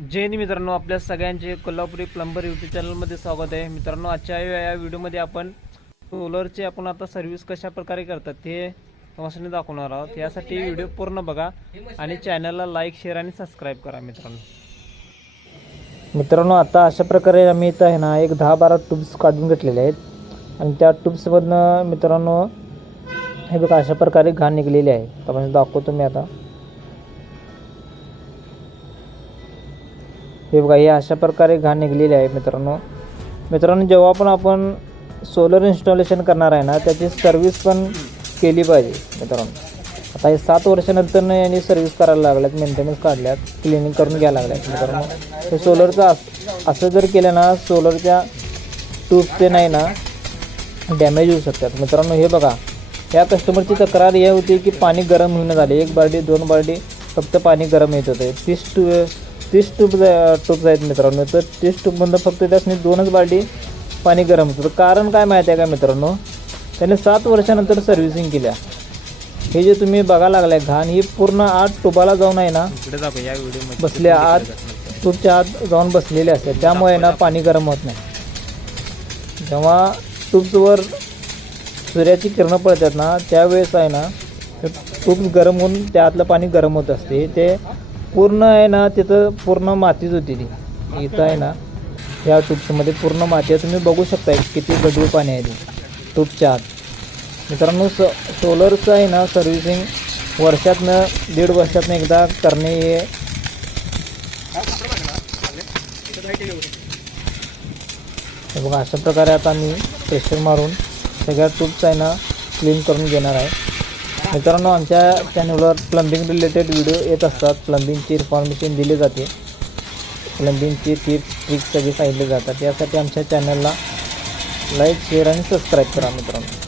जय हिंद मित्रांनो, आपल्या सगळ्यांचे कोल्हापुरी प्लंबर यूट्यूब चॅनलमध्ये स्वागत आहे. मित्रांनो, आजच्या या व्हिडिओमध्ये आपण सोलरचे आता सर्व्हिस कशा प्रकारे करतात ते तुम्हाला दाखवणार आहोत. यासाठी व्हिडिओ पूर्ण बघा आणि चॅनलला लाईक, शेअर आणि सबस्क्राईब करा. मित्रांनो आता अशा प्रकारे आम्ही इथं आहे ना एक 10-12 ट्यूब्स काढून घेतलेले आहेत आणि त्या ट्यूब्समधनं मित्रांनो हे बघा अशा प्रकारे घाण निघलेली आहे. तर दाखवतो मी आता. हे बघा, हे अशा प्रकारे घाण निघलेली आहे. मित्रांनो जेव्हा पण आपण सोलर इन्स्टॉलेशन करणार आहे ना त्याची सर्व्हिस पण केली पाहिजे. मित्रांनो आता हे 7 वर्षानंतर यांनी सर्व्हिस करायला लागल्यात, मेंटेनन्स काढल्यात, क्लिनिंग करून घ्यायला लागल्यात. मित्रांनो हे सोलरचं असं जर केलं ना सोलरच्या ट्यूब्स ते नाही ना डॅमेज होऊ शकतात. मित्रांनो हे बघा, या कस्टमरची तक्रार ही होती की पाणी गरम होईना झाले. 1 बाल्टी 2 बाल्टी फक्त पाणी गरम येत होते. 30 ट्यूब्स आहेत मित्रांनो. तर 30 ट्यूबमधून फक्त त्यासनी 2च बाल्टी पाणी गरम होतं. कारण काय माहिती आहे का मित्रांनो, त्याने 7 वर्षानंतर सर्व्हिसिंग केल्या. हे जे तुम्ही बघायला लागलाय घाण ही पूर्ण आत ट्यूबाला जाऊन आहे ना बसल्या, आत ट्यूबच्या आत जाऊन बसलेले असते. त्यामुळे ना पाणी गरम होत नाही. जेव्हा ट्यूब्सवर सूर्याची किरणं पडतात ना त्यावेळेस आहे ना ट्यूब गरम होऊन त्यातलं पाणी गरम होत असते. ते पूर्ण आहे ना तिथं पूर्ण मातीच होती. ती इथं आहे ना ह्या ट्यूब्समध्ये पूर्ण माती आहे. तुम्ही बघू शकता किती गढूळ पाणी आहे ते ट्यूबच्या आत. मित्रांनो सोलरचं आहे ना सर्व्हिसिंग वर्षातनं 1.5 वर्षातनं एकदा करणे हे बघा. अशा प्रकारे आता मी प्रेशर मारून सगळ्या ट्यूब्स आहे ना क्लीन करून घेणार आहे. मित्रांनो आमच्या चॅनलवर प्लंबिंग रिलेटेड व्हिडिओ येत असतात. प्लंबिंगची इन्फॉर्मेशन दिली जाते, प्लंबिंगची टिप्स ट्रिक्स सगळे सांगितले जातात. यासाठी आमच्या चॅनलला लाईक, शेअर आणि सबस्क्राईब करा. मित्रांनो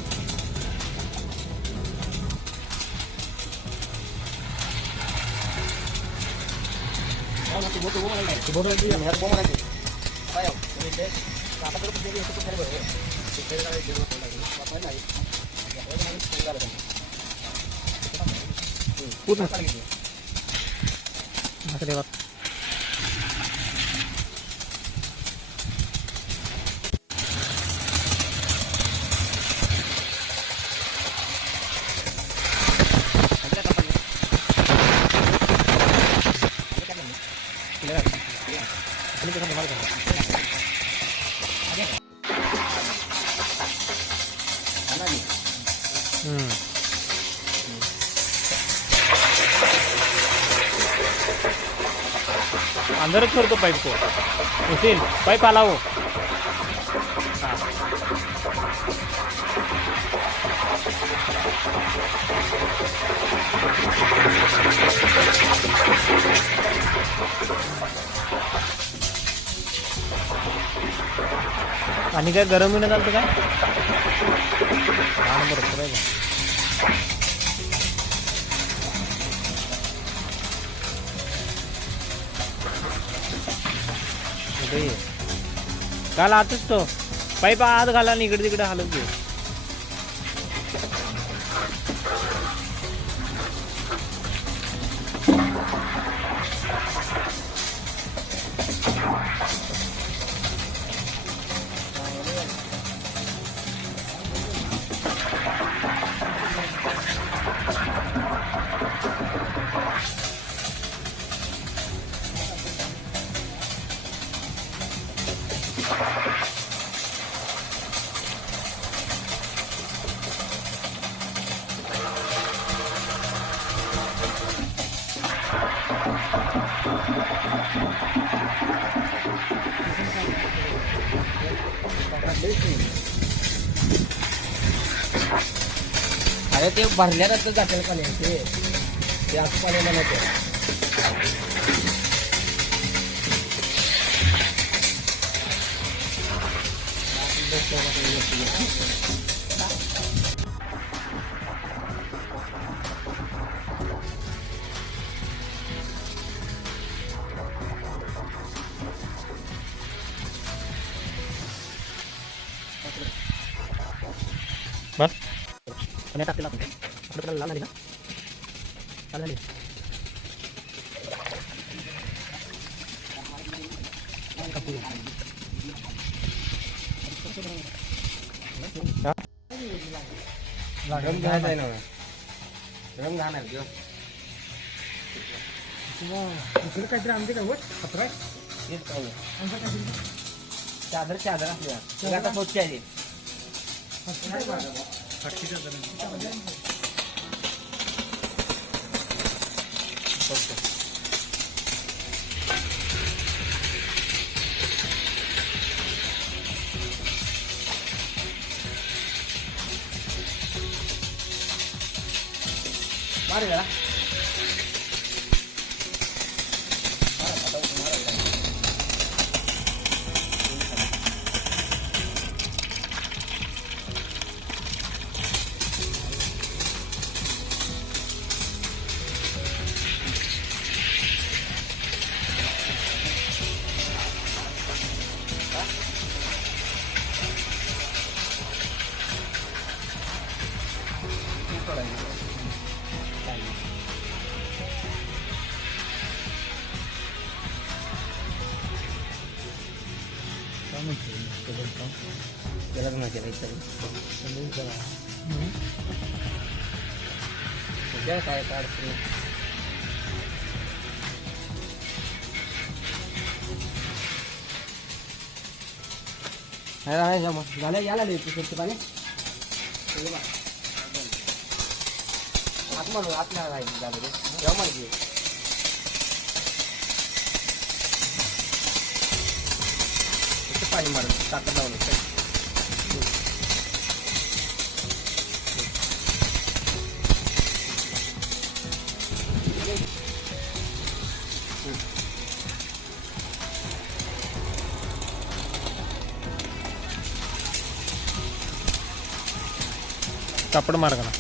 अंदर छोड़ दो पाइप को, उसी पाइप आला वो. आणि काय गरम होईना झालं काय? हा बरोबर आहे. काल आतच तो पाईप आत घाला आणि इकडे तिकडे हलत घेऊ. अरे ते भरल्यानंतर जातील पाणी ते असं पाण्याला नव्हतं. बस आणि टाकलेला आपण आपल्याला लाल आली ना, लाल झाली. रंग घालायचा आहे ना रंग घालणार किंवा इकडे काहीतरी आमचे काय पत्रा चादर चादर आपल्या आता स्वच्छ आहे मारे जरा त्यालाच माहिती आहे काय काढतो झालं याला स्वच्छ पाणी आत म्हणून आतला राहील झालं तेव्हा माहिती पाणी मारून ताकद लावलं कापड मार्गाला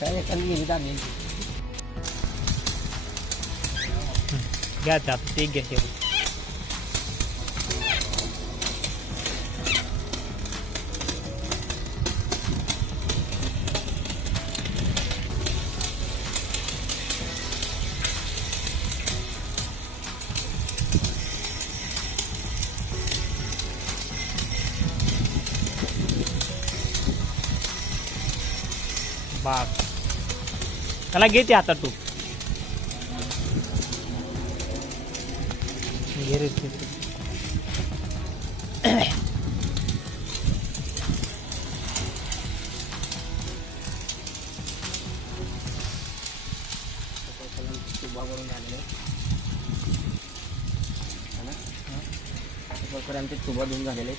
काय एखादी गेली दाणे घ्या त्यात ते घ्या शेवट बाग त्याला घेते आता तू घे रे ते. तुबावरून आलेले आमचे तुबा धुवून झालेले